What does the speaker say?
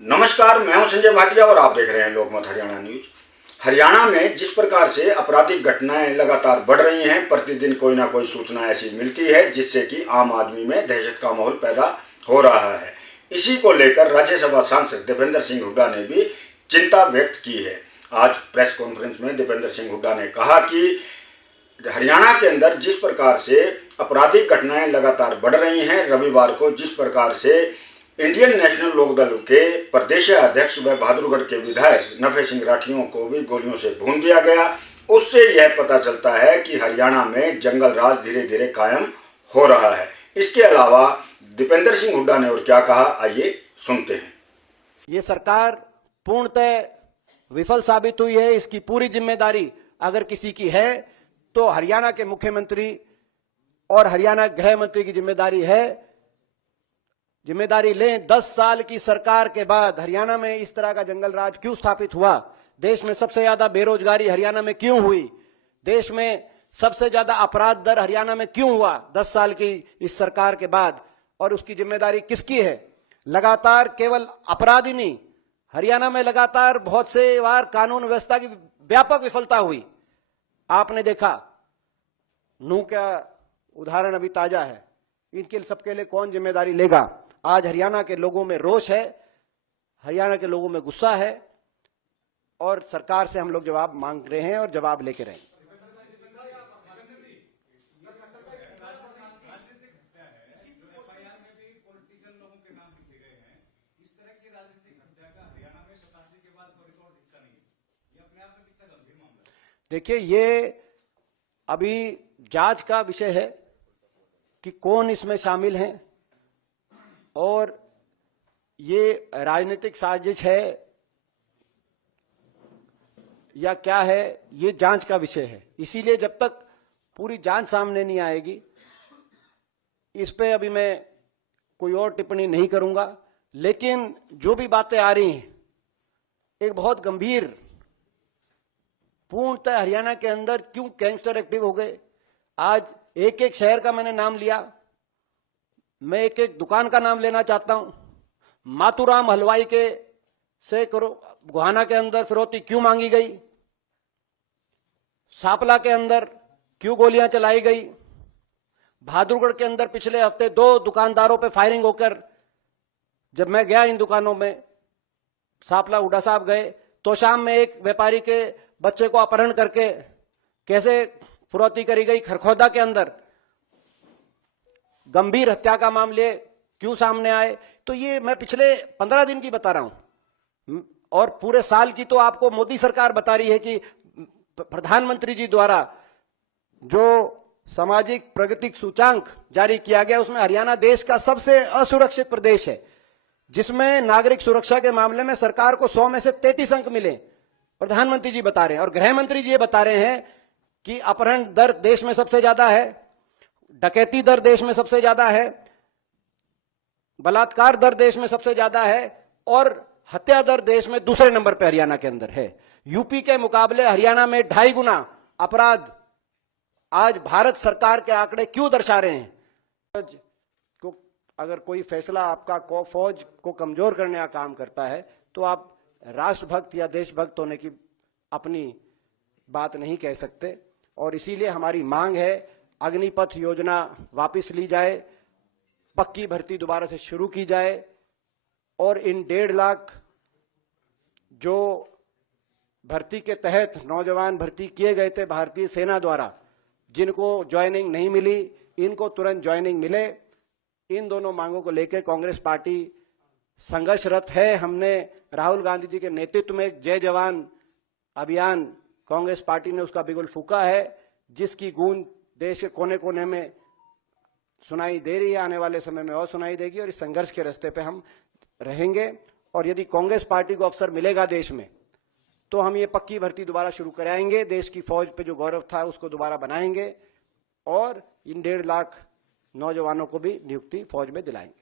नमस्कार, मैं हूं संजय भाटिया और आप देख रहे हैं लोकमत हरियाणा न्यूज। हरियाणा में जिस प्रकार से आपराधिक घटनाएं लगातार बढ़ रही हैं, प्रतिदिन कोई ना कोई सूचना ऐसी मिलती है जिससे कि आम आदमी में दहशत का माहौल पैदा हो रहा है। इसी को लेकर राज्यसभा सांसद दीपेंद्र सिंह हुड्डा ने भी चिंता व्यक्त की है। आज प्रेस कॉन्फ्रेंस में दीपेंद्र सिंह हुड्डा ने कहा कि हरियाणा के अंदर जिस प्रकार से आपराधिक घटनाएं लगातार बढ़ रही हैं, रविवार को जिस प्रकार से इंडियन नेशनल लोकदल के प्रदेश अध्यक्ष व बहादुरगढ़ के विधायक नफे सिंह राठियों को भी गोलियों से भून दिया गया, उससे यह पता चलता है कि हरियाणा में जंगल राज धीरे धीरे कायम हो रहा है। इसके अलावा दीपेंद्र सिंह हुड्डा ने और क्या कहा, आइए सुनते हैं। ये सरकार पूर्णतः विफल साबित हुई है। इसकी पूरी जिम्मेदारी अगर किसी की है तो हरियाणा के मुख्यमंत्री और हरियाणा गृह मंत्री की जिम्मेदारी है। जिम्मेदारी लें। 10 साल की सरकार के बाद हरियाणा में इस तरह का जंगल राज क्यों स्थापित हुआ? देश में सबसे ज्यादा बेरोजगारी हरियाणा में क्यों हुई? देश में सबसे ज्यादा अपराध दर हरियाणा में क्यों हुआ 10 साल की इस सरकार के बाद? और उसकी जिम्मेदारी किसकी है? लगातार केवल अपराध ही नहीं, हरियाणा में लगातार बहुत से बार कानून व्यवस्था की व्यापक विफलता हुई। आपने देखा, नूह का उदाहरण अभी ताजा है। इनके सबके लिए कौन जिम्मेदारी लेगा? आज हरियाणा के लोगों में रोष है, हरियाणा के लोगों में गुस्सा है और सरकार से हम लोग जवाब मांग रहे हैं और जवाब लेके रहे हैं। देखिए, ये अभी जांच का विषय है कि कौन इसमें शामिल हैं और ये राजनीतिक साजिश है या क्या है, ये जांच का विषय है। इसीलिए जब तक पूरी जांच सामने नहीं आएगी, इस पे अभी मैं कोई और टिप्पणी नहीं करूंगा। लेकिन जो भी बातें आ रही हैं, एक बहुत गंभीर, पूर्णतः हरियाणा के अंदर क्यों गैंगस्टर एक्टिव हो गए। आज एक एक शहर का मैंने नाम लिया, मैं एक एक दुकान का नाम लेना चाहता हूं। मातूराम हलवाई के से गोहाना के अंदर फिरौती क्यों मांगी गई? सापला के अंदर क्यों गोलियां चलाई गई? बहादुरगढ़ के अंदर पिछले हफ्ते 2 दुकानदारों पे फायरिंग होकर, जब मैं गया इन दुकानों में, सापला हुड्डा साहब गए तो शाम में एक व्यापारी के बच्चे को अपहरण करके कैसे फिरौती करी गई। खरखौदा के अंदर गंभीर हत्या का मामले क्यों सामने आए? तो ये मैं पिछले 15 दिन की बता रहा हूं और पूरे साल की तो आपको मोदी सरकार बता रही है कि प्रधानमंत्री जी द्वारा जो सामाजिक प्रगति सूचांक जारी किया गया, उसमें हरियाणा देश का सबसे असुरक्षित प्रदेश है, जिसमें नागरिक सुरक्षा के मामले में सरकार को 100 में से 33 अंक मिले। प्रधानमंत्री जी बता रहे हैं और गृह मंत्री जी ये बता रहे हैं कि अपहरण दर देश में सबसे ज्यादा है, डकैती दर देश में सबसे ज्यादा है, बलात्कार दर देश में सबसे ज्यादा है और हत्या दर देश में दूसरे नंबर पर हरियाणा के अंदर है। यूपी के मुकाबले हरियाणा में 2.5 गुना अपराध आज भारत सरकार के आंकड़े क्यों दर्शा रहे हैं? तो अगर कोई फैसला आपका फौज को कमजोर करने का काम करता है तो आप राष्ट्रभक्त या देशभक्त होने की अपनी बात नहीं कह सकते। और इसीलिए हमारी मांग है, अग्निपथ योजना वापस ली जाए, पक्की भर्ती दोबारा से शुरू की जाए और इन 1.5 लाख जो भर्ती के तहत नौजवान भर्ती किए गए थे भारतीय सेना द्वारा, जिनको ज्वाइनिंग नहीं मिली, इनको तुरंत ज्वाइनिंग मिले। इन दोनों मांगों को लेकर कांग्रेस पार्टी संघर्षरत है। हमने राहुल गांधी जी के नेतृत्व में जय जवान अभियान, कांग्रेस पार्टी ने उसका बिगुल फूंका है, जिसकी गूंज देश के कोने कोने में सुनाई दे रही है, आने वाले समय में और सुनाई देगी। और इस संघर्ष के रास्ते पे हम रहेंगे और यदि कांग्रेस पार्टी को अवसर मिलेगा देश में, तो हम ये पक्की भर्ती दोबारा शुरू कराएंगे। देश की फौज पे जो गौरव था उसको दोबारा बनाएंगे और इन 1.5 लाख नौजवानों को भी नियुक्ति फौज में दिलाएंगे।